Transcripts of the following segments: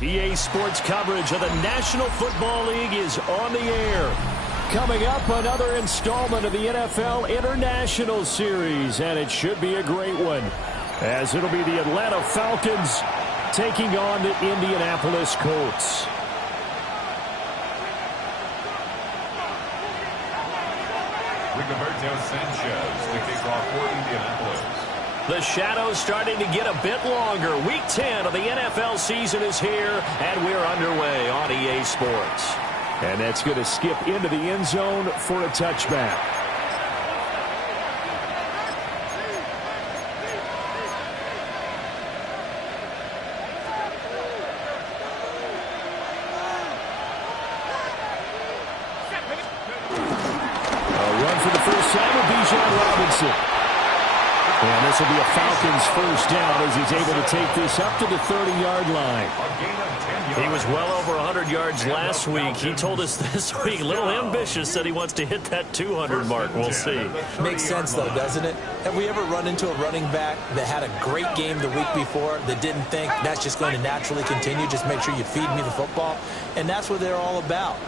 EA Sports coverage of the National Football League is on the air. Coming up, another installment of the NFL International Series, and it should be a great one, as it'll be the Atlanta Falcons taking on the Indianapolis Colts. Rigoberto Sanchez to kick off for Indianapolis. The shadow's starting to get a bit longer. Week 10 of the NFL season is here, and we're underway on EA Sports. And that's going to skip into the end zone for a touchback. A run for the first time with Bijan Robinson. And this will be a Falcons first down as he's able to take this up to the 30-yard line. He was well over 100 yards last week. He told us this week, a little ambitious, said he wants to hit that 200 mark. We'll see. Makes sense, though, doesn't it? Have we ever run into a running back that had a great game the week before that didn't think that's just going to naturally continue? Just make sure you feed me the football. And that's what they're all about.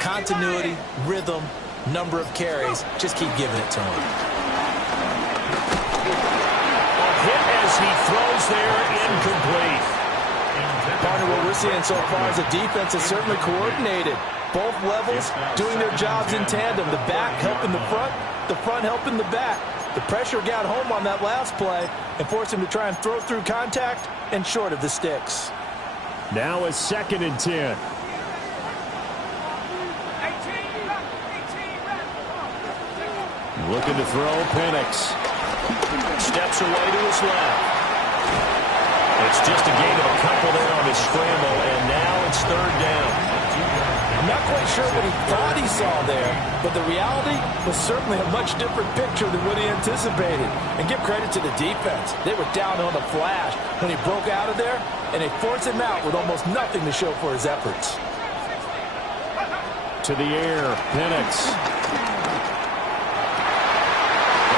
Continuity, rhythm, number of carries. Just keep giving it to him. As he throws there, incomplete. Partner, what we're seeing so far is the defense is certainly coordinated. Both levels doing their jobs in tandem. The back helping the front helping the back. The pressure got home on that last play and forced him to try and throw through contact and short of the sticks. Now a 2nd and 10. Looking to throw, Penix. Steps away to his left. It's just a gain of a couple there on his scramble, and now it's 3rd down. I'm not quite sure what he thought he saw there, but the reality was certainly a much different picture than what he anticipated. And give credit to the defense. They were down on the flash when he broke out of there, and they forced him out with almost nothing to show for his efforts. To the air, Penix.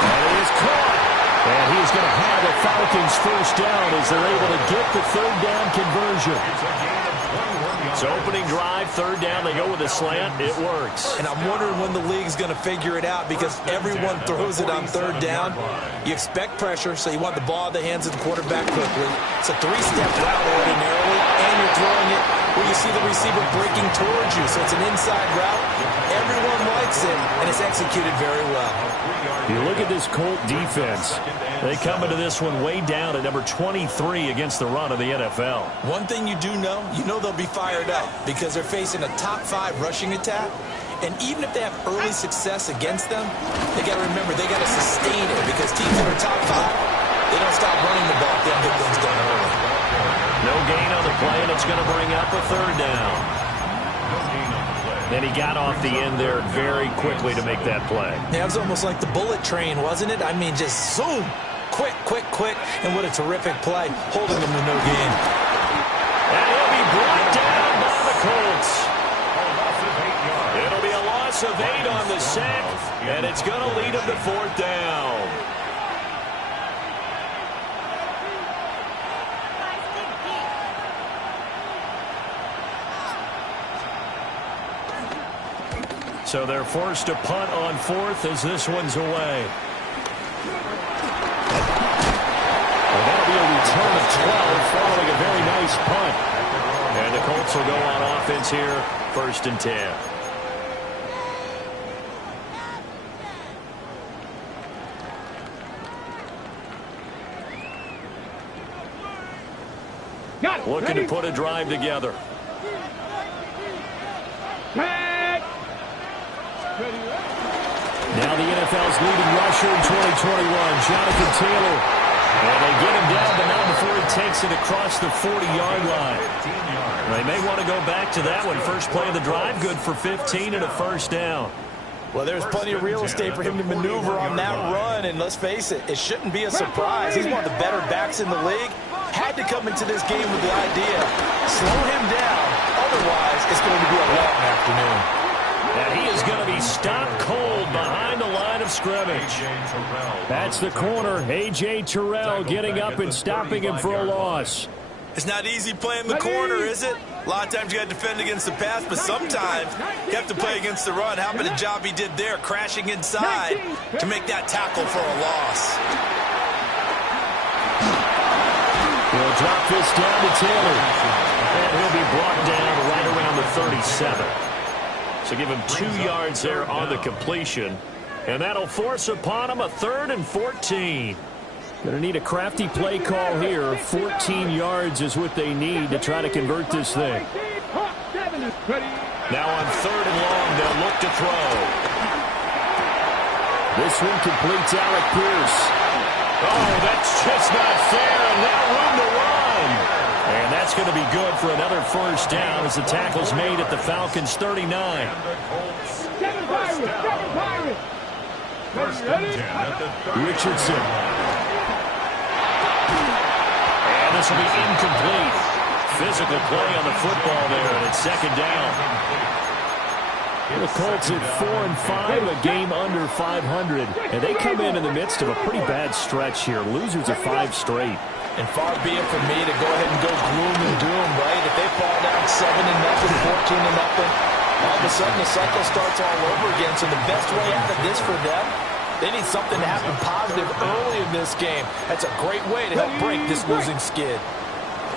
And it is caught. And he's going to have a Falcons first down as they're able to get the 3rd down conversion. So opening drive, 3rd down, they go with a slant. It works. And I'm wondering when the league's going to figure it out because everyone throws it on 3rd down. You expect pressure, so you want the ball in the hands of the quarterback quickly. It's a 3-step route ordinarily, and you're throwing it where you see the receiver breaking towards you. So it's an inside route. Everyone likes it, and it's executed very well. You look at this Colt defense. They come into this one way down at number 23 against the run of the NFL. One thing you do know, they'll be fired up because they're facing a top 5 rushing attack. And even if they have early success against them, they got to remember they got to sustain it because teams that are top 5, they don't stop running the ball if they don't get things done early. No gain on the play, and it's going to bring up a 3rd down. And he got off the end there very quickly to make that play. Yeah, it was almost like the bullet train, wasn't it? I mean, just zoom. Quick, quick, quick. And what a terrific play, holding them to no gain. And he'll be brought down by the Colts. It'll be a loss of 8 on the sack, and it's going to lead him to 4th down. So they're forced to punt on 4th as this one's away. Well, that'll be a return of 12 following a very nice punt. And the Colts will go on offense here, 1st and 10. Looking to put a drive together. Now the NFL's leading rusher in 2021, Jonathan Taylor. And they get him down, but not before he takes it across the 40-yard line. They may want to go back to that one. First play of the drive, good for 15 and a 1st down. Well, there's plenty of real estate for him to maneuver on that run, and let's face it, it shouldn't be a surprise. He's one of the better backs in the league. Had to come into this game with the idea, slow him down, otherwise it's going to be a long afternoon. And he is going to be stopped cold behind the line of scrimmage. That's the corner, A.J. Terrell, getting up and stopping him for a loss. It's not easy playing the corner, is it? A lot of times you got to defend against the pass, but sometimes you have to play against the run. How about the job he did there, crashing inside to make that tackle for a loss? He'll drop this down to Taylor. And he'll be brought down right around the 37. So give him 2 yards there on the completion. And that'll force upon him a 3rd and 14. Going to need a crafty play call here. 14 yards is what they need to try to convert this thing. Now on 3rd and long, they'll look to throw. This one completes Alec Pierce. Oh, that's just not fair, and now room to run. And that's going to be good for another first down as the tackle's made at the Falcons' 39. Richardson. And this will be incomplete. Physical play on the football there, and it's 2nd down. The Colts at 4-5, a game under 500. And they come in the midst of a pretty bad stretch here. Losers of 5 straight. And far be it from me to go ahead and go gloom and doom, right? If they fall down 7-0, 14-0, all of a sudden the cycle starts all over again. So the best way out of this for them, they need something to happen positive early in this game. That's a great way to help break this losing skid.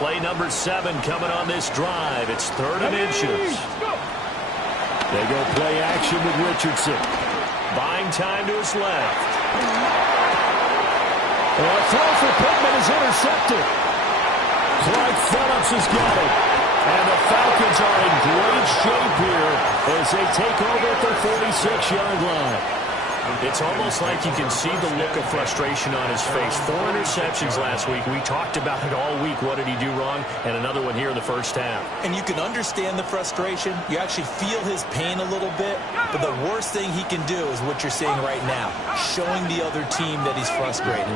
Play number 7 coming on this drive. It's 3rd and inches. They go play action with Richardson. Buying time to his left. And a throw for Pittman is intercepted. Clyde Phillips has got it. And the Falcons are in great shape here as they take over at their 46-yard line. It's almost like you can see the look of frustration on his face. 4 interceptions last week. We talked about it all week. What did he do wrong? And another one here in the first half. And you can understand the frustration. You actually feel his pain a little bit. But the worst thing he can do is what you're seeing right now, showing the other team that he's frustrated.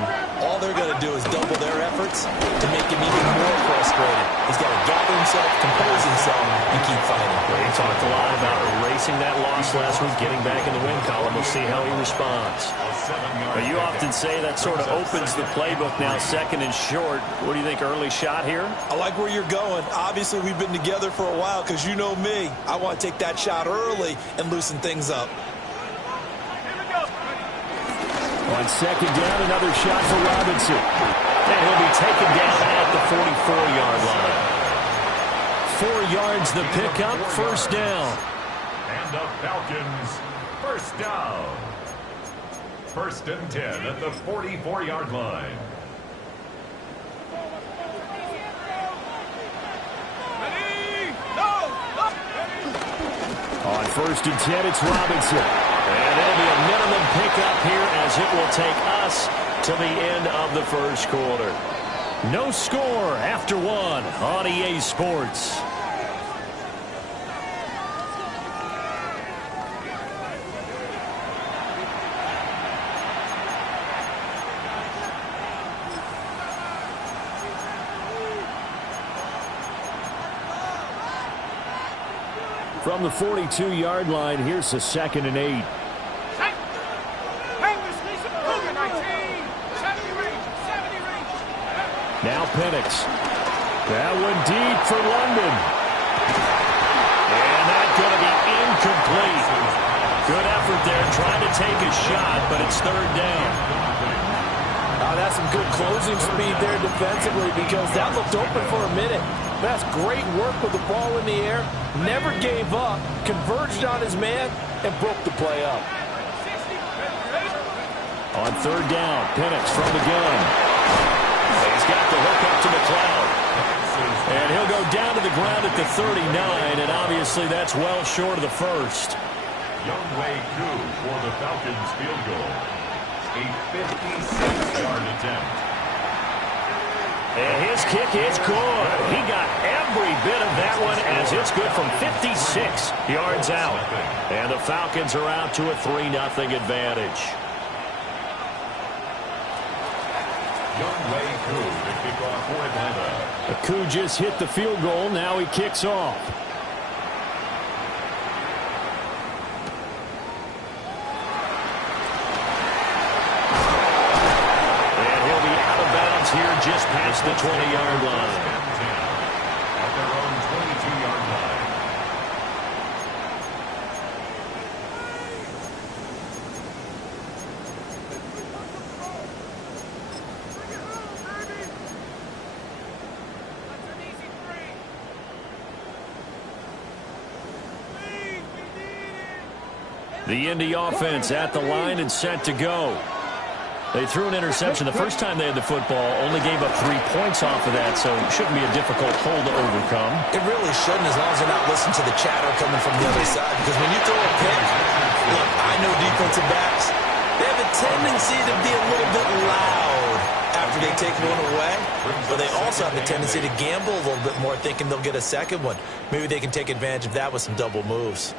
All they're going to do is double their efforts to make him even more frustrated. He's got to gather himself, compose himself, and keep fighting. He talked a lot about erasing that loss last week, getting back in the win column. We'll see how he responds. But you often say that sort of opens the playbook now, 2nd and short. What do you think, early shot here? I like where you're going. Obviously, we've been together for a while because you know me. I want to take that shot early and loosen things up. On 2nd down, another shot for Robinson. And he'll be taken down at the 44-yard line. 4 yards the pickup, 1st down. And the Falcons, 1st down. 1st and 10 at the 44-yard line. On 1st and 10, it's Robinson. And it'll be a minimum pickup here as it will take us to the end of the first quarter. No score after 1 on EA Sports. From the 42-yard line, here's the 2nd and 8. Now Penix. That one deep for London. And that's going to be incomplete. Good effort there trying to take a shot, but it's 3rd down. That's some good closing speed there defensively because that looked open for a minute. That's great work with the ball in the air. Never gave up, converged on his man, and broke the play up. On 3rd down, Penix from the gun. He's got the hook up to McLeod. And he'll go down to the ground at the 39, and obviously that's well short of the first. Youngway Koo for the Falcons field goal. A 56-yard attempt. And his kick is good. He got every bit of that one as it's good from 56 yards out. And the Falcons are out to a 3-0 advantage. Youngway Koo to kick off for Atlanta. Koo just hit the field goal. Now he kicks off. Here just past the 20-yard line. The Indy offense at the line and set to go. They threw an interception the first time they had the football, only gave up 3 points off of that, so it shouldn't be a difficult hole to overcome. It really shouldn't, as long as they're not listening to the chatter coming from the other side, because when you throw a pick, look, I know defensive backs, they have a tendency to be a little bit loud after they take one away, but they also have a tendency to gamble a little bit more, thinking they'll get a second one. Maybe they can take advantage of that with some double moves.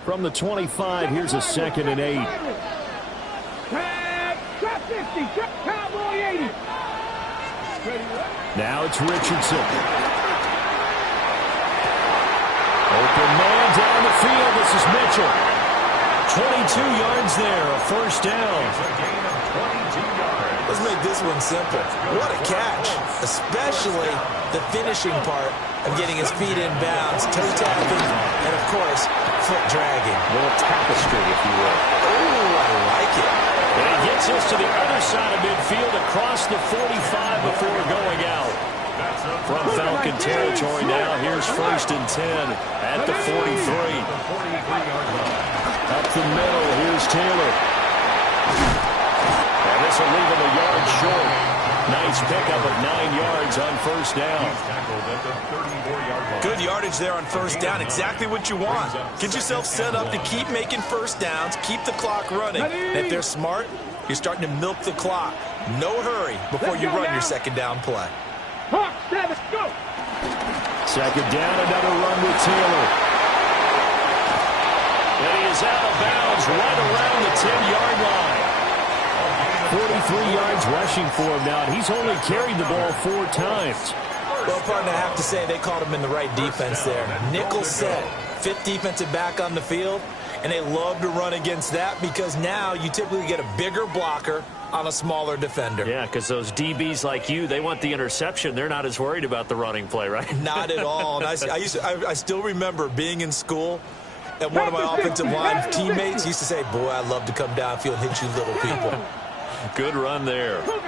From the 25, here's a 2nd and 8. Trap 50, trap Cowboy 80. Now it's Richardson. Open man down the field. This is Mitchell. 22 yards there, a first down. Let's make this one simple. What a catch, especially the finishing part of getting his feet in bounds, toe tapping, and of course, foot dragging. A little tapestry, if you will. Ooh, I like it. And he gets us to the other side of midfield across the 45 before going out. From Falcon territory now, here's 1st and 10 at the 43. Up the middle, here's Taylor. And this will leave him a yard short. Nice pickup of 9 yards on first down. Good yardage there on first down. Exactly what you want. Get yourself set up to keep making first downs, keep the clock running. And if they're smart, you're starting to milk the clock. No hurry before you run your second down play. Second down, another run with Taylor. And he is out of bounds right around the 10-yard line. 43 yards rushing for him now, and he's only carried the ball 4 times. Well, partner, I have to say they called him in the right defense there. Nickel set, 5th defensive back on the field, and they love to run against that because now you typically get a bigger blocker on a smaller defender. Yeah, because those DBs like you, they want the interception. They're not as worried about the running play, right? Not at all. And I still remember being in school, and one of my offensive line teammates used to say, boy, I'd love to come downfield and hit you little people. Good run there. 60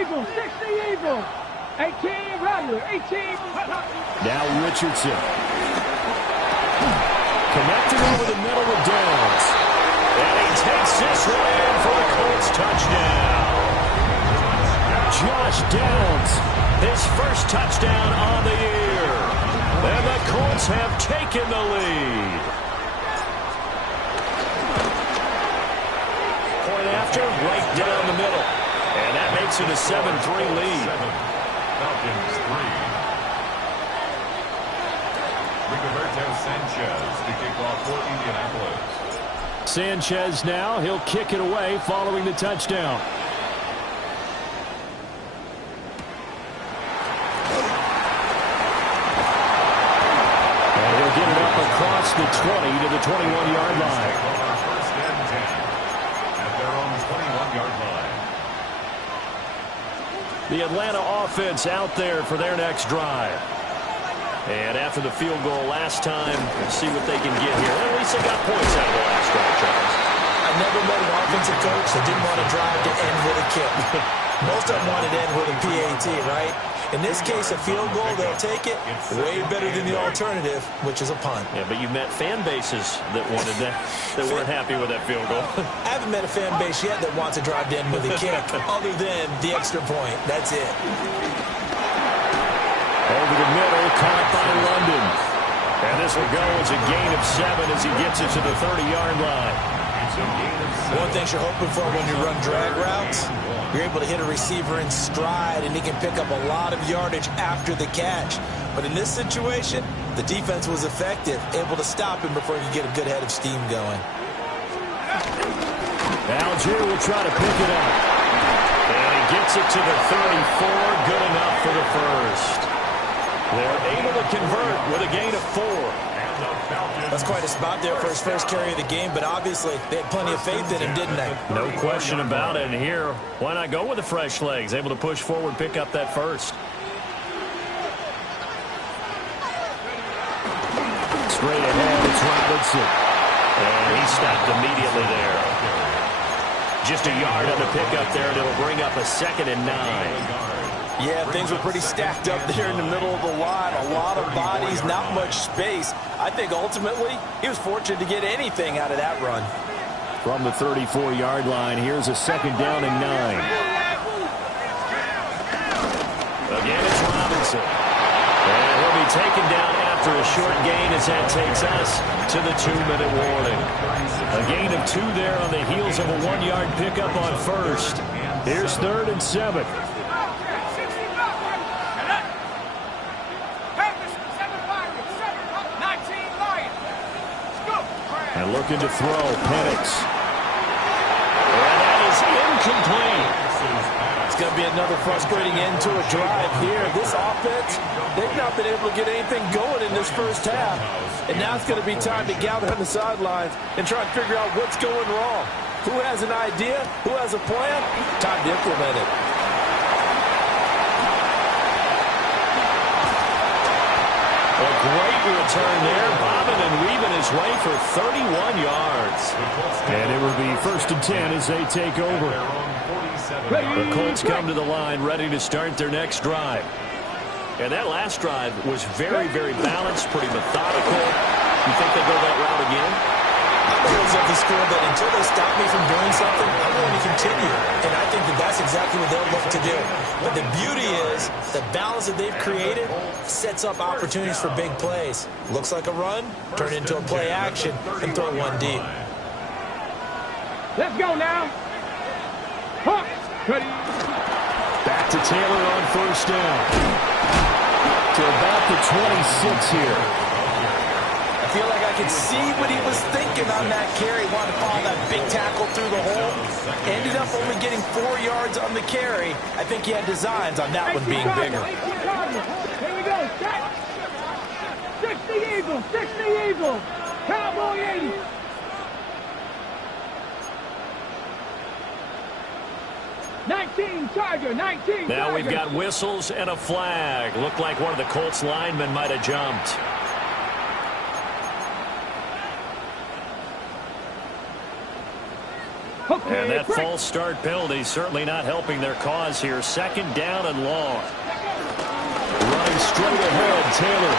Eagles, 60 Eagles. 18 Rattler, 18. Now Richardson. Connected over the middle with Downs. And he takes this one in for a Colts touchdown. Josh Downs, his first touchdown on the year. And the Colts have taken the lead. Point after, right down the middle. And that makes it a 7-3 lead. Falcons 3. Rigoberto Sanchez to kick off for Indianapolis. Sanchez now, he'll kick it away following the touchdown. And he'll get it up across the 20 to the 21-yard line. First and 10 at their own 21-yard line. The Atlanta offense out there for their next drive. And after the field goal last time, we'll see what they can get here. At least they got points out of the last drive, Charles. I never met an offensive coach that didn't want to drive to end with a kick. Most of them wanted to end with a PAT, right? In this case, a field goal, they'll take it. Way better than the alternative, which is a punt. Yeah, but you met fan bases that wanted that, that weren't happy with that field goal. I haven't met a fan base yet that wants to drive to end with a kick, other than the extra point. That's it. Over the middle, caught by London. And this will go as a gain of 7 as he gets it to the 30-yard line. One thing you're hoping for when you run drag routes, you're able to hit a receiver in stride, and he can pick up a lot of yardage after the catch. But in this situation, the defense was effective, able to stop him before he could get a good head of steam going. Algier will try to pick it up. And he gets it to the 34, good enough for the first. They're able to convert with a gain of 4. That's quite a spot there for his first carry of the game, but obviously they had plenty of faith in him, didn't they? No question about it. And here, why not go with the fresh legs? Able to push forward, pick up that first. Straight ahead, it's Robinson. And he stopped immediately there. Just a yard on the pickup there, and it'll bring up a 2nd and 9. Yeah, things were pretty stacked up there in the middle of the line. A lot of bodies, not much space. I think ultimately he was fortunate to get anything out of that run. From the 34-yard line, here's a second down and 9. Again, it's Robinson. And he'll be taken down after a short gain as that takes us to the 2-minute warning. A gain of 2 there on the heels of a 1-yard pickup on first. Here's 3rd and 7. And looking to throw, Penix. And that is incomplete. It's going to be another frustrating end to a drive here. This offense, they've not been able to get anything going in this first half. And now it's going to be time to gather on the sidelines and try and figure out what's going wrong. Who has an idea? Who has a plan? Time to implement it. A great return there, bobbing and weaving his way for 31 yards. And it will be 1st and 10 as they take over. The Colts come to the line ready to start their next drive. And that last drive was very, very balanced, pretty methodical. You think they'll go that route again? I'm always of the school that until they stop me from doing something, I'm going to continue. And I think that that's exactly what they'll look to do. But the beauty is the balance that they've created sets up opportunities for big plays. Looks like a run, turn it into a play action, and throw one deep. Let's go now. Back to Taylor on 1st down. To about the 26 here. I feel like I could see what he was thinking on that carry. Wanted to follow that big tackle through the hole. Ended up only getting 4 yards on the carry. I think he had designs on that one being bigger. Here we go. 60 Eagles. 60 Eagles. Cowboy 80. Charger, 19. Now we've got whistles and a flag. Looked like one of the Colts linemen might have jumped. Okay, and that false start penalty certainly not helping their cause here. 2nd down and long. Running straight ahead, Taylor.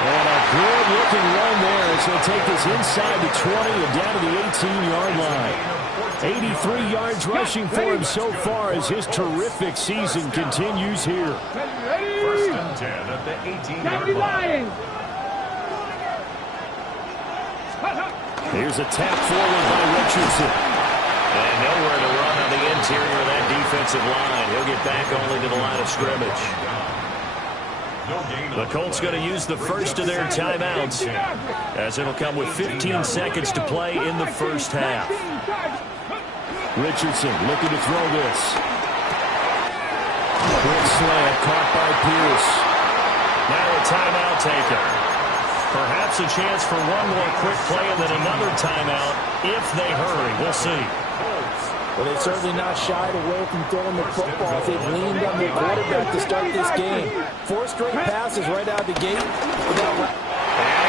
And a good-looking run there as he'll take this inside the 20 and down to the 18-yard line. 83 yards rushing for him so far as his terrific season continues here. 1st and 10 at the 18-yard line. Here's a tap forward by Richardson. And nowhere to run on the interior of that defensive line. He'll get back only to the line of scrimmage. The Colts going to use the first of their timeouts, as it'll come with 15 seconds to play in the first half. Richardson looking to throw this. Quick slant caught by Pierce. Now a timeout taken. Perhaps a chance for one more quick play and then another timeout if they hurry. We'll see. Well, they've certainly not shied away from throwing the football. They've leaned on their quarterback to start this game. 4 straight passes right out of the gate. And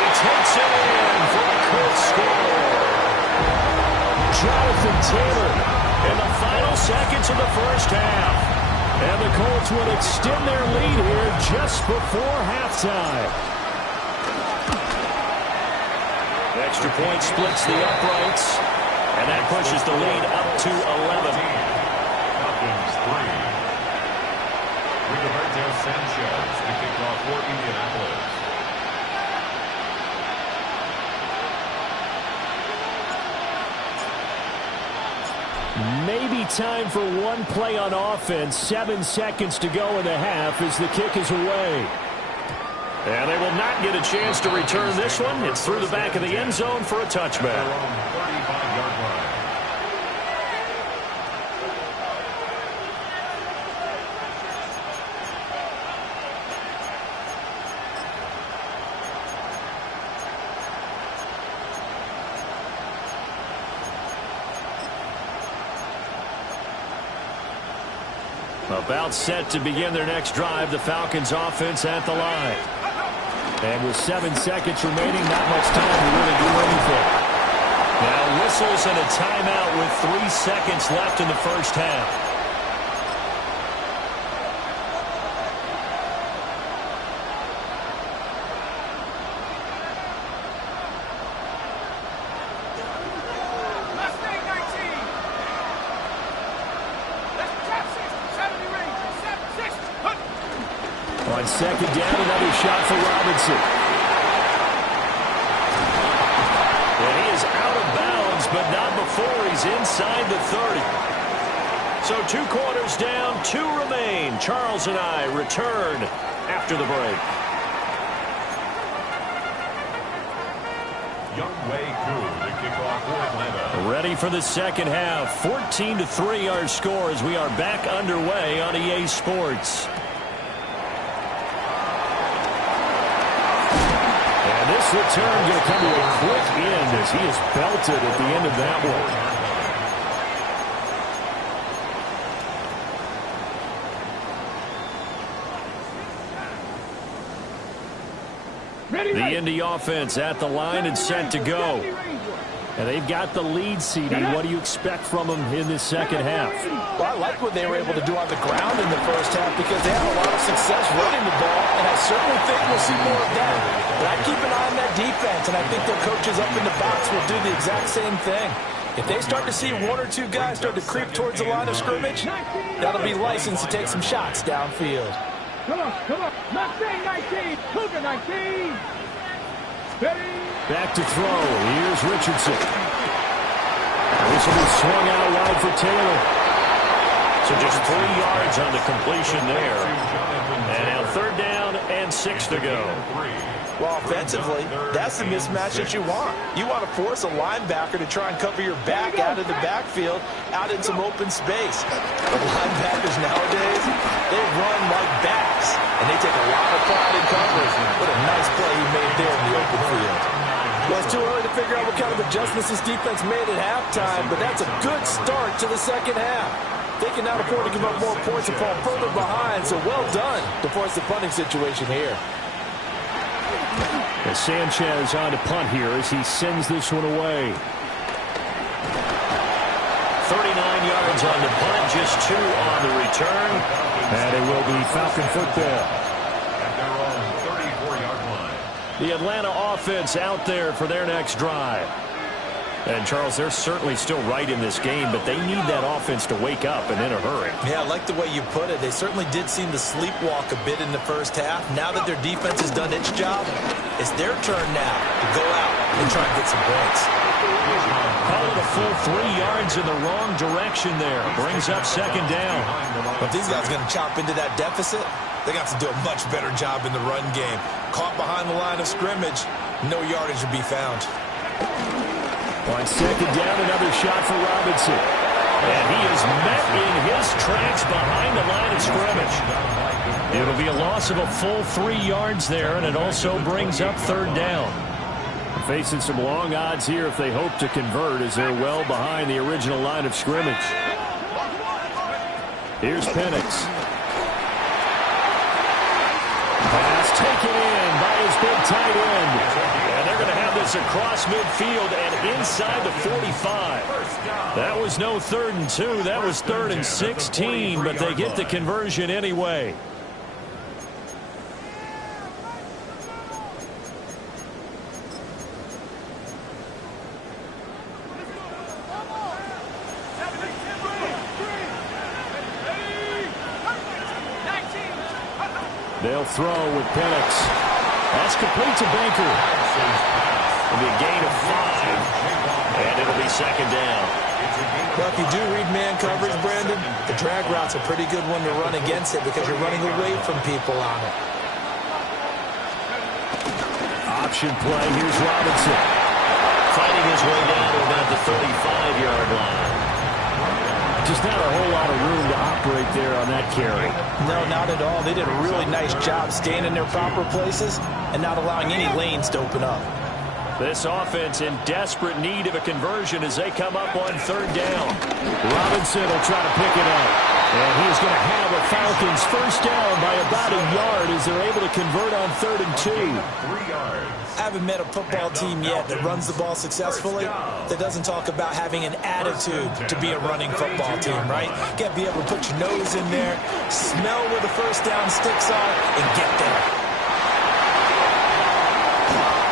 he takes it in for a quick score. Jonathan Taylor in the final seconds of the first half. And the Colts will extend their lead here just before halftime. Extra point splits the uprights. And that pushes the lead up to 11. Falcons 3. Rigoberto Sanchez to kick off for Indianapolis. Maybe time for one play on offense. 7 seconds to go in the half as the kick is away. And they will not get a chance to return this one. It's through the back of the end zone for a touchback. 35-yard line. About set to begin their next drive, the Falcons offense at the line. And with 7 seconds remaining, not much time to really do anything. Now whistles and a timeout with 3 seconds left in the first half. second down, another shot for Robinson. And he is out of bounds, but not before he's inside the 30. So 2 quarters down, 2 remain. Charles and I return after the break. Ready for the second half. 14-3 our score as we are back underway on EA Sports. And this return going to come to a quick end as he is belted at the end of that one. The Indy offense at the line and set to go. And they've got the lead, CD. What do you expect from them in this second half? Well, I like what they were able to do on the ground in the first half because they had a lot of success running the ball, and I certainly think we'll see more of that. But I keep an eye on that defense, and I think their coaches up in the box will do the exact same thing. If they start to see 1 or 2 guys start to creep towards the line of scrimmage, that'll be licensed to take some shots downfield. Come on, come on. Mustang 19, Cougar 19. Ready? Back to throw. Here's Richardson. This will be swung out wide for Taylor. So just 3 yards on the completion there. And now 3rd down and 6 to go. Well, offensively, that's the mismatch that you want. You want to force a linebacker to try and cover your back out of the backfield, out in some open space. The linebackers nowadays, they run like backs, and they take a lot of pride in coverage. What a nice play he made there in the open field. Well, it's too early to figure out what kind of adjustments this defense made at halftime, but that's a good start to the second half. They can now afford to give up more points and fall further behind, so well done to force the punting situation here. As Sanchez on to punt here as he sends this one away. 39 yards on the punt, just 2 on the return. And it will be Falcon football. At their own 34-yard line. The Atlanta offense out there for their next drive. And, Charles, they're certainly still right in this game, but they need that offense to wake up and in a hurry. Yeah, I like the way you put it. They certainly did seem to sleepwalk a bit in the first half. Now that their defense has done its job, it's their turn now to go out and try and get some points. Call it a full 3 yards in the wrong direction there. Brings up 2nd down. But these guys are going to chop into that deficit. They got to do a much better job in the run game. Caught behind the line of scrimmage, no yardage to be found. On 2nd down, another shot for Robinson. And he is met in his tracks behind the line of scrimmage. It'll be a loss of a full 3 yards there, and it also brings up 3rd down. Facing some long odds here if they hope to convert as they're well behind the original line of scrimmage. Here's Penix. Pass taken in by his big tight end. And they're going to have this across midfield and inside the 45. That was no 3rd and 2. That was 3rd and 16, but they get the conversion anyway. They'll throw with Penix. That's complete to Baker. It'll be a gain of 5. And it'll be 2nd down. Well, if you do read man coverage, Brandon, the drag route's a pretty good one to run against it because you're running away from people on it. Option play. Here's Robinson. Fighting his way down to about the 35-yard line. Just not a whole lot of room to operate there on that carry. No, not at all. They did a really nice job staying in their proper places and not allowing any lanes to open up. This offense in desperate need of a conversion as they come up on 3rd down. Robinson will try to pick it up. And he's going to have a Falcons 1st down by about a yard as they're able to convert on 3rd and 2. 3 yards. I haven't met a football team yet that runs the ball successfully that doesn't talk about having an attitude to be a running football team, right? You got to be able to put your nose in there, smell where the 1st down sticks are, and get there.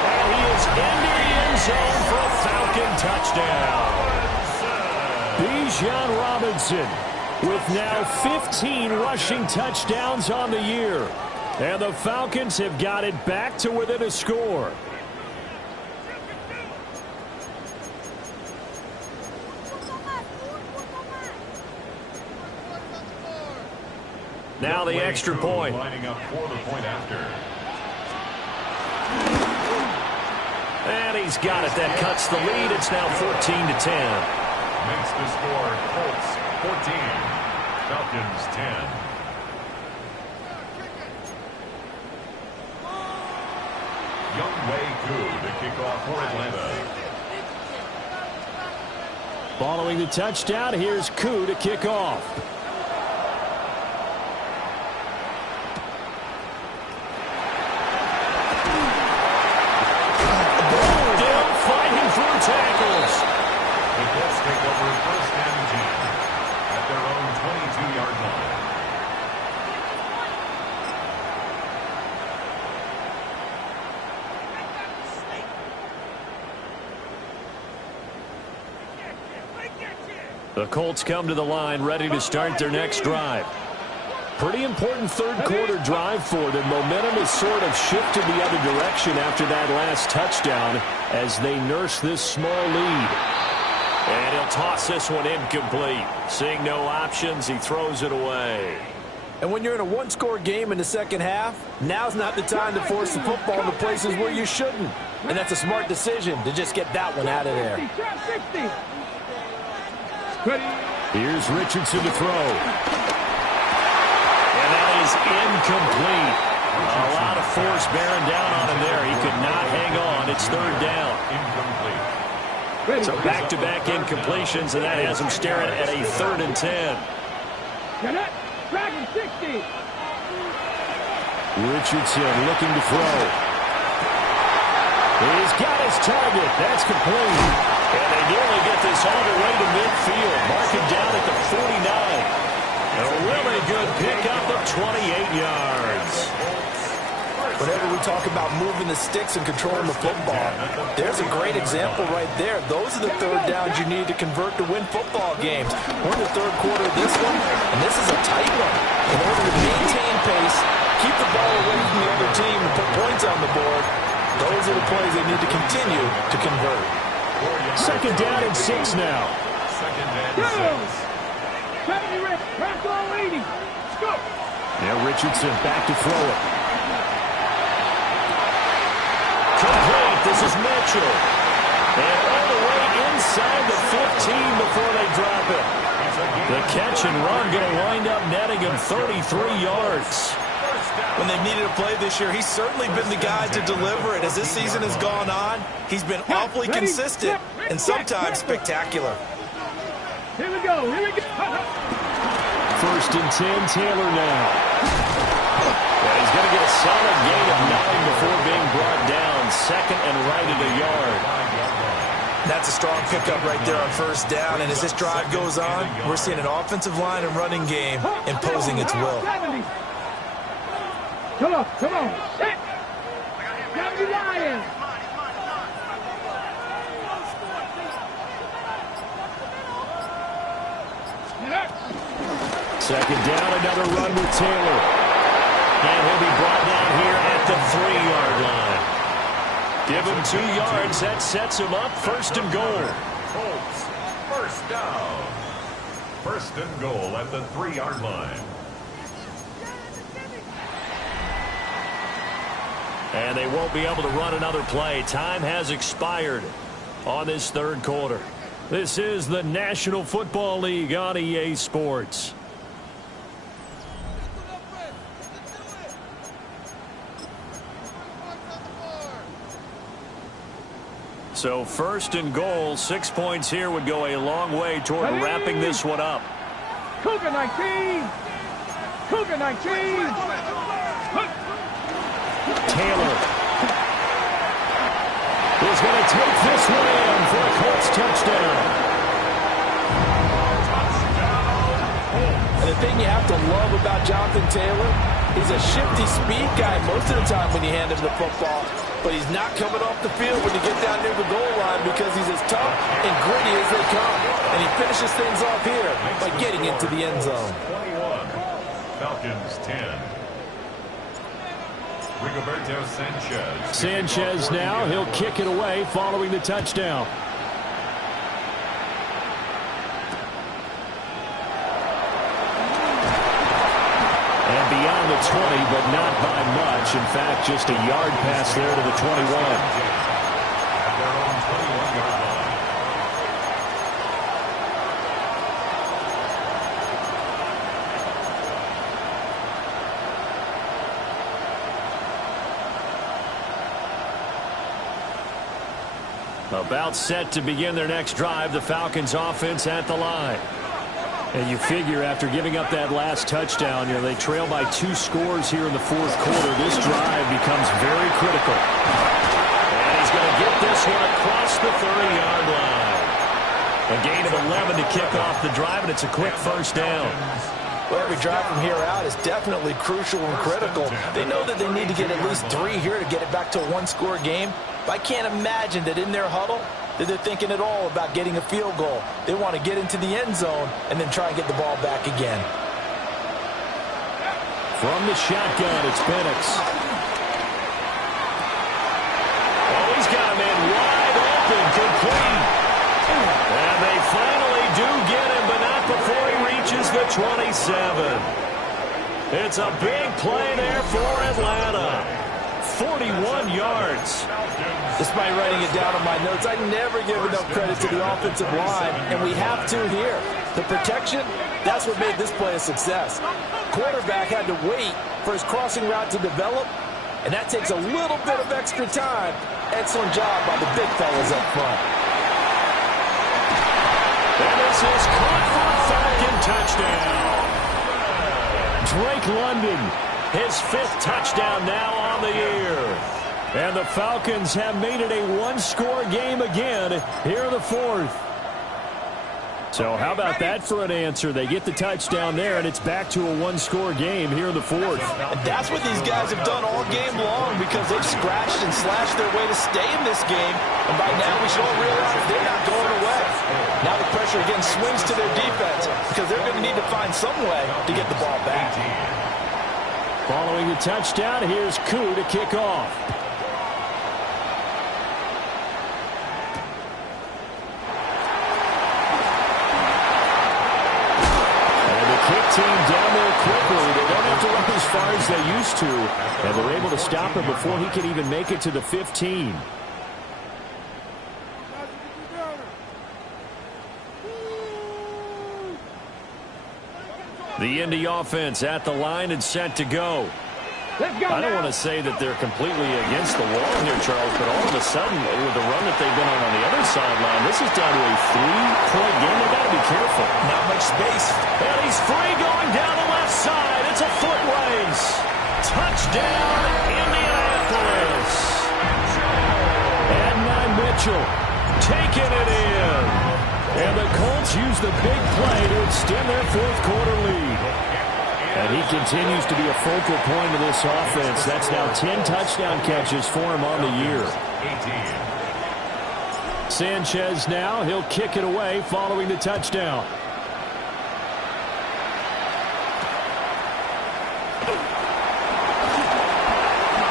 And he is in the end zone for a Falcon touchdown. Bijan Robinson with now 15 rushing touchdowns on the year. And the Falcons have got it back to within a score. Now the extra point. Lining up for the point after. And he's got it. That cuts the lead. It's now 14-10. Makes the score Colts 14, Falcons 10. To kick off for Atlanta. Following the touchdown, here's Koo to kick off. Still fighting through tackles. The Colts take over first and 10 at their own 22-yard line. The Colts come to the line ready to start their next drive. Pretty important third quarter drive for them. Momentum has sort of shifted the other direction after that last touchdown as they nurse this small lead. And he'll toss this one incomplete. Seeing no options, he throws it away. And when you're in a one-score game in the second half, now's not the time to force the football into places where you shouldn't. And that's a smart decision to just get that one out of there. Here's Richardson to throw. And that is incomplete. A lot of force bearing down on him there. He could not hang on. It's third down. Incomplete. So back-to-back incompletions, and that has him staring at a 3rd and 10. Dragon 60. Richardson looking to throw. He's got his target. That's complete. And they nearly get this all the way to midfield. Mark him down at the 49. A really good pickup of 28 yards. Whenever we talk about moving the sticks and controlling the football, there's a great example right there. Those are the third downs you need to convert to win football games. We're in the third quarter of this one, and this is a tight one. In order to maintain pace, keep the ball away from the other team and put points on the board, those are the plays they need to continue to convert. Second down and 6 now. Second and 6. 70 Rick, press all 80. Scoop. Now Richardson back to throw it. Complete. This is Mitchell. And all the way inside the 15 before they drop it. The catch and run going to wind up netting him 33 yards. When they've needed a play this year, he's certainly been the guy to deliver it. As this season has gone on, he's been awfully consistent and sometimes spectacular. Here we go. Here we go. First and 10, Taylor now. And he's going to get a solid gain of 9 before being brought down. Second and right at a yard. That's a strong pickup right there on first down. And as this drive goes on, we're seeing an offensive line and running game imposing its will. 70. Come on, come on. Hit. 70 Lions. Second down, another run with Taylor. And he'll be brought down here at the 3-yard line. Give him 2 yards. That sets him up. First and goal. Colts, first down. First and goal at the 3-yard line. And they won't be able to run another play. Time has expired on this third quarter. This is the National Football League on EA Sports. So first and goal, 6 points here would go a long way toward wrapping this one up. Cougar 19. Cougar 19. Taylor is going to take this one in for a Colts touchdown. And the thing you have to love about Jonathan Taylor, he's a shifty speed guy most of the time when you hand him the football. But he's not coming off the field when you get down near the goal line because he's as tough and gritty as they come. And he finishes things off here by getting into the end zone. 21, Falcons 10. Sanchez now, he'll kick it away following the touchdown. And beyond the 20, but not by much. In fact, just a yard pass there to the 21. About set to begin their next drive, the Falcons offense at the line. And you figure after giving up that last touchdown, they trail by 2 scores here in the fourth quarter. This drive becomes very critical. And he's going to get this one across the 30-yard line. A gain of 11 to kick off the drive, and it's a quick first down. Well, every drive from here out is definitely crucial and critical. They know that they need to get at least 3 here to get it back to a 1-score game. But I can't imagine that in their huddle that they're thinking at all about getting a field goal. They want to get into the end zone and then try and get the ball back again. From the shotgun, it's Penix. Oh, he's got him in wide open, complete. And they finally do get him, but not before he reaches the 27. It's a big play there for Atlanta. 41 yards. Despite writing it down on my notes, I never give enough credit to the offensive line, and we have to here. The protection, that's what made this play a success. Quarterback had to wait for his crossing route to develop, and that takes a little bit of extra time. Excellent job by the big fellas up front. And this is caught for a Falcon touchdown. Drake London, his 5th touchdown now on the year. And the Falcons have made it a 1-score game again here in the 4th. So how about that for an answer? They get the touchdown there, and it's back to a 1-score game here in the 4th. And that's what these guys have done all game long because they've scratched and slashed their way to stay in this game. And by now we should all realize they're not going away. Now the pressure again swings to their defense because they're going to need to find some way to get the ball back. Following the touchdown, here's Koo to kick off. And the kick team down there quickly. They don't have to run as far as they used to. And they're able to stop him before he can even make it to the 15. The Indy offense at the line and set to go. I don't want to say that they're completely against the wall here, Charles, but all of a sudden, with the run that they've been on the other sideline, this is down to a 3-point game. They've got to be careful. Not much space. And he's free going down the left side. It's a foot race. Touchdown, Indianapolis. And Mitchell taking it in. And the Colts use the big play to extend their 4th quarter lead. And he continues to be a focal point of this offense. That's now 10 touchdown catches for him on the year. Sanchez now, he'll kick it away following the touchdown.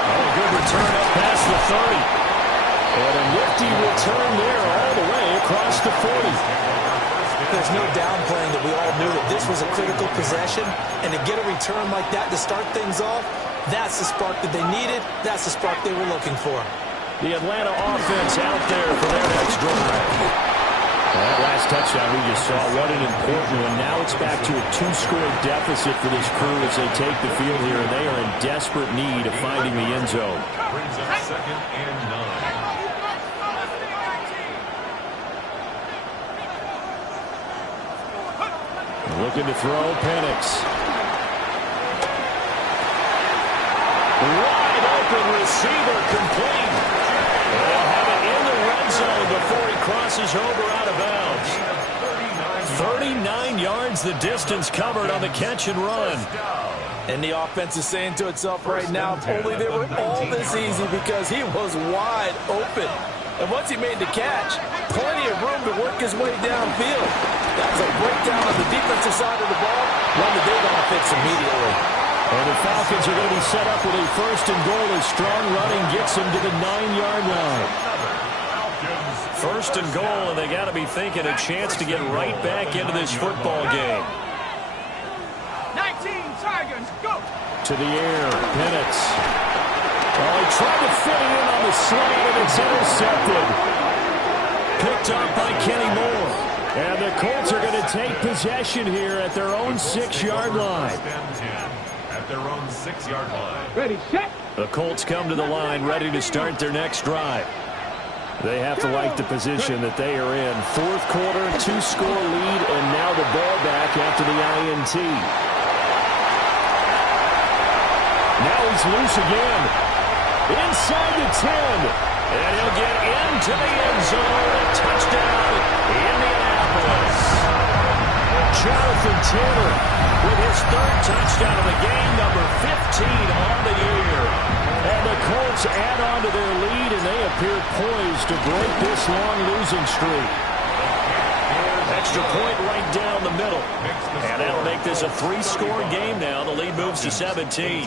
Oh, good return up past the 30. And a nifty return there all the way across the 40. There's no downplaying that we all knew that this was a critical possession, and to get a return like that to start things off, that's the spark that they needed. That's the spark they were looking for. The Atlanta offense out there for their next drive. That last touchdown we just saw, what an important one. Now it's back to a 2-score deficit for this crew as they take the field here, and they are in desperate need of finding the end zone. Brings up 2nd and 9. Looking to throw, Penix. Wide open receiver, complete. They'll have it in the red zone before he crosses over out of bounds. 39 yards the distance covered on the catch and run. And the offense is saying to itself right now, if only they were all this easy because he was wide open. And once he made the catch, plenty of room to work his way downfield. That's a breakdown on the defensive side of the ball, one that they're going to fix immediately. And the Falcons are going to be set up with a first and goal as strong running gets them to the 9-yard line. First and goal, and they got to be thinking a chance to get right back into this football game. 19 Tigers, go! To the air, Penix. Oh, he tried to fit it in on the slant, and it's intercepted. Picked up by Kenny Moore. And the Colts are going to take possession here at their own 6-yard line. At their own 6-yard line. Ready, set! The Colts come to the line ready to start their next drive. They have to like the position that they are in. Fourth quarter, 2-score lead, and now the ball back after the INT. Now he's loose again. Inside the 10. And he'll get into the end zone. A touchdown, Indianapolis. Jonathan Taylor with his third touchdown of the game, number 15 on the year. And the Colts add on to their lead, and they appear poised to break this long losing streak. Extra point right down the middle. And that'll make this a 3-score game now. The lead moves to 17.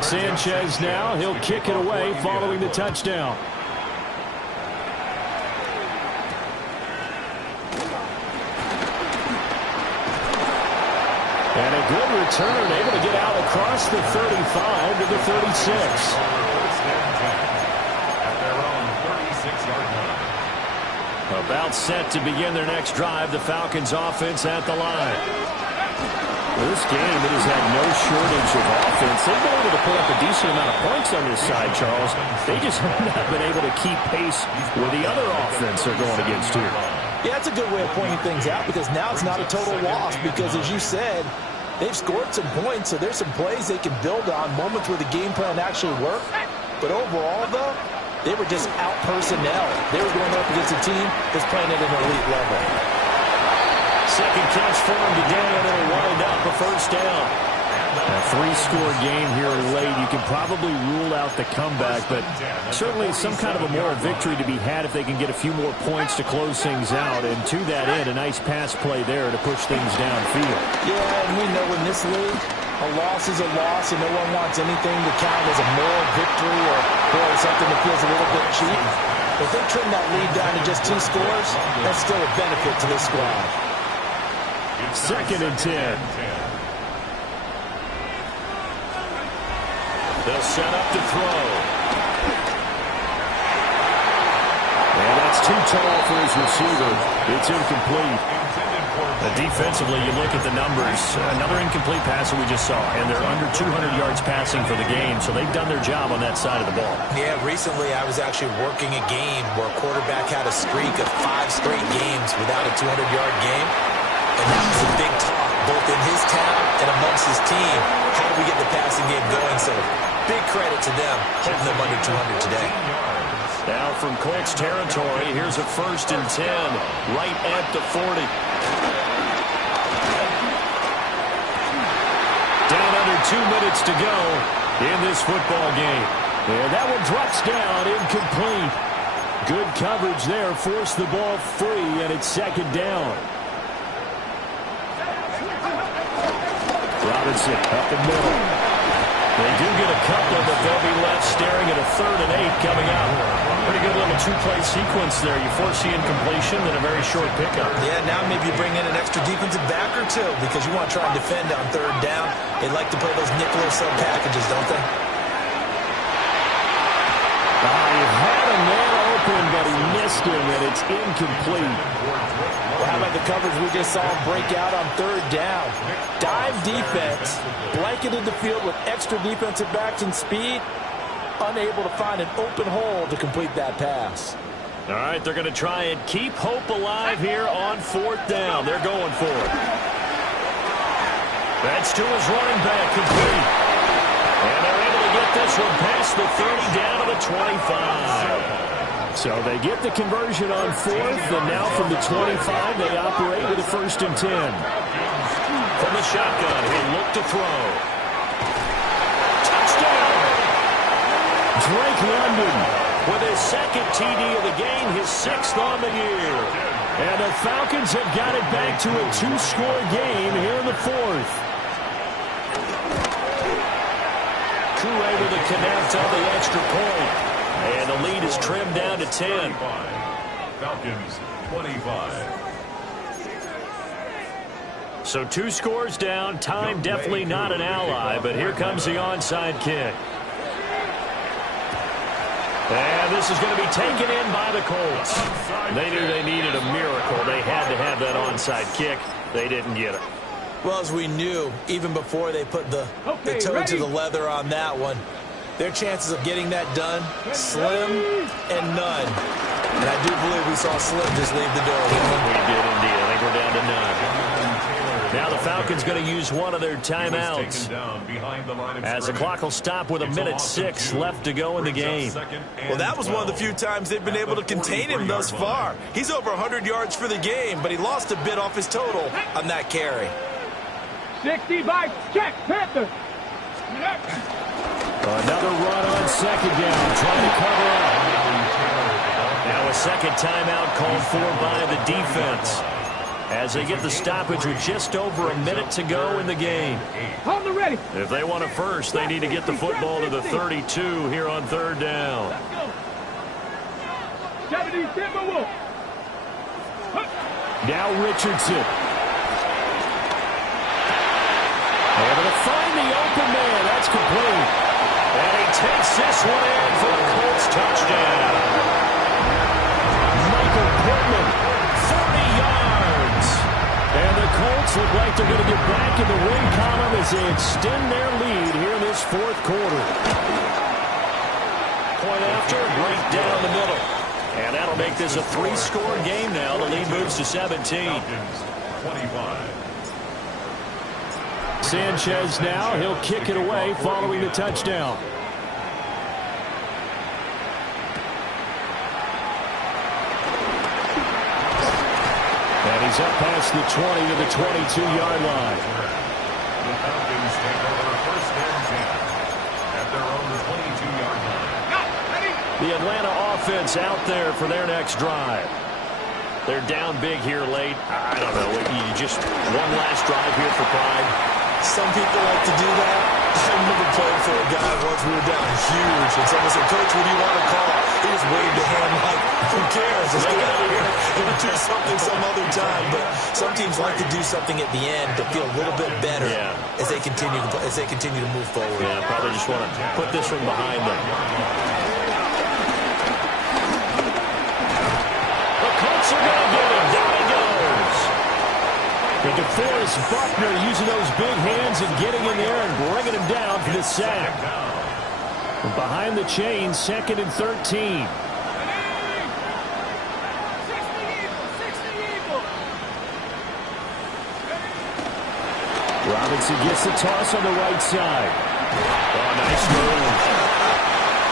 Sanchez now, he'll kick it away following the touchdown. And a good return, able to get out across the 35 to the 36. About set to begin their next drive, the Falcons offense at the line. This game, it has had no shortage of offense. They've been able to put up a decent amount of points on this side, Charles. They just have not been able to keep pace with the other offense they're going against here. Yeah, that's a good way of pointing things out because now it's not a total loss because, as you said, they've scored some points, so there's some plays they can build on, moments where the game plan actually worked. But overall, though, they were just out personnel. They were going up against a team that's playing at an elite level. Second catch for him today, and it'll wind up a first down. A 3-score game here late. You can probably rule out the comeback, but certainly some kind of a moral victory to be had if they can get a few more points to close things out. And to that end, a nice pass play there to push things downfield. Yeah, and we know in this league, a loss is a loss, and no one wants anything to count as a moral victory or something that feels a little bit cheap. If they trim that lead down to just 2 scores, that's still a benefit to this squad. Second and 10. They'll set up to throw. And that's too tall for his receiver. It's incomplete. Defensively, you look at the numbers. Another incomplete pass that we just saw, and they're under 200 yards passing for the game, so they've done their job on that side of the ball. Yeah, recently I was actually working a game where a quarterback had a streak of 5 straight games without a 200-yard game, and that was a big talk, both in his town and amongst his team. How do we get the passing game going? So big credit to them, holding them under 200 today. Now from Colts territory, here's a first and 10, right at the 40. Down under 2 minutes to go in this football game. And that one drops down, incomplete. Good coverage there, forced the ball free, and it's second down. Robinson up the middle. They do get a couple, but they'll be left staring at a 3rd and 8 coming up. Pretty good little 2-play sequence there. You foresee incompletion, then a very short pickup. Yeah, now maybe you bring in an extra defensive back or 2 because you want to try and defend on 3rd down. They like to play those nickel or sub packages, don't they? He had a man open, but he missed him, and it's incomplete. Well, how about the coverage we just saw him break out on 3rd down? Dime defense, blanketed the field with extra defensive backs and speed, unable to find an open hole to complete that pass. All right, they're going to try and keep hope alive here on 4th down. They're going for it. That's to his running back, complete. And they're able to get this one past the 30 down to the 25. So they get the conversion on 4th, and now from the 25, they operate with a first and 10. From the shotgun, he'll look to throw. Touchdown! Drake London with his 2nd TD of the game, his 6th on the year. And the Falcons have got it back to a 2-score game here in the 4th. able to connect on the extra point. And the lead is trimmed down to 10. Falcons 25. So 2 scores down. Time definitely not an ally, but here comes the onside kick. And this is going to be taken in by the Colts. They knew they needed a miracle. They had to have that onside kick. They didn't get it. Well, as we knew, even before they put the toe to the leather on that one, their chances of getting that done, slim and none. And I do believe we saw Slim just leave the door. We did indeed. I think we're down to none. Now the Falcons going to use one of their timeouts, as the clock will stop with 1:06 left to go in the game. Well, that was one of the few times they've been able to contain him thus far. He's over 100 yards for the game, but he lost a bit off his total on that carry. 60 by check, Panthers. Another run on second down, trying to cover up. Now a second timeout called for by the defense, as they get the stoppage with just over a minute to go in the game. Hold the ready. If they want it first, they need to get the football to the 32 here on third down. Now Richardson. Able to find the open man. That's complete. And he takes this one in for a Colts touchdown. Michael Pittman, 40 yards. And the Colts look like they're going to get back in the win column as they extend their lead here in this fourth quarter. Point after, right down the middle. And that'll make this a 3-score game now. The lead moves to 17. 25. Sanchez now, he'll kick it away following the touchdown. And he's up past the 20 to the 22-yard line. The Falcons take over first and 10 at their own 22-yard line. The Atlanta offense out there for their next drive. They're down big here late. I don't know. You just one last drive here for pride. Some people like to do that. I remember playing for a guy once. We were down huge, and someone said, "Coach, what do you want to call?" He just waved a hand like, "Who cares? Let's get out of here and do something some other time." But some teams like to do something at the end to feel a little bit better as they continue to move forward. Yeah, probably just want to put this one behind them. The Colts are going to get him. Down he goes. And DeForest Buckner using those big hands and getting in there and bringing him down for the sack. And behind the chain, 2nd and 13. Robinson gets the toss on the right side. Oh, nice move.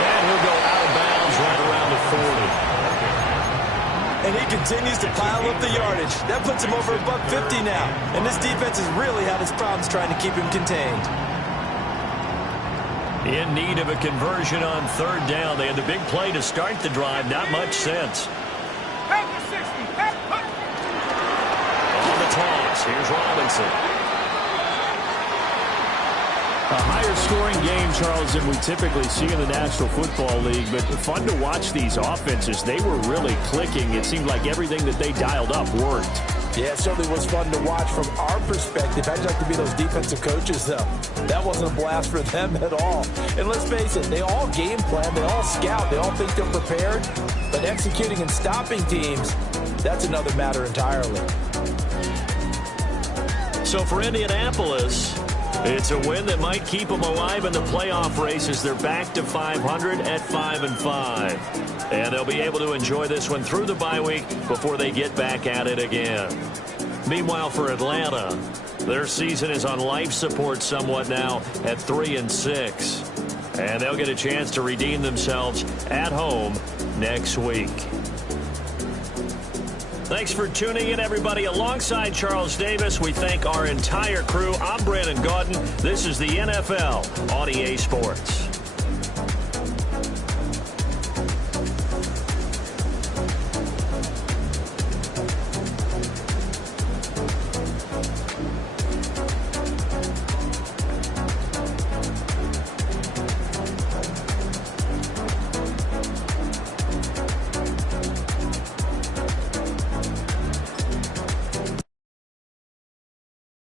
And he'll go out of bounds right around the 40. And he continues to pile up the yardage. That puts him over $150 now. And this defense has really had its problems trying to keep him contained. In need of a conversion on third down. They had the big play to start the drive. Not much sense. On the toss, here's Robinson. A higher scoring game, Charles, than we typically see in the National Football League, but fun to watch these offenses. They were really clicking. It seemed like everything that they dialed up worked. Yeah, it certainly was fun to watch from our perspective. I'd like to be those defensive coaches, though. That wasn't a blast for them at all. And let's face it, they all game plan, they all scout, they all think they're prepared. But executing and stopping teams, that's another matter entirely. So for Indianapolis, it's a win that might keep them alive in the playoff race as they're back to 500 at 5-5. And they'll be able to enjoy this one through the bye week before they get back at it again. Meanwhile, for Atlanta, their season is on life support somewhat now at 3-6. And they'll get a chance to redeem themselves at home next week. Thanks for tuning in, everybody. Alongside Charles Davis, we thank our entire crew. I'm Brandon Gaudin. This is the NFL on EA Sports.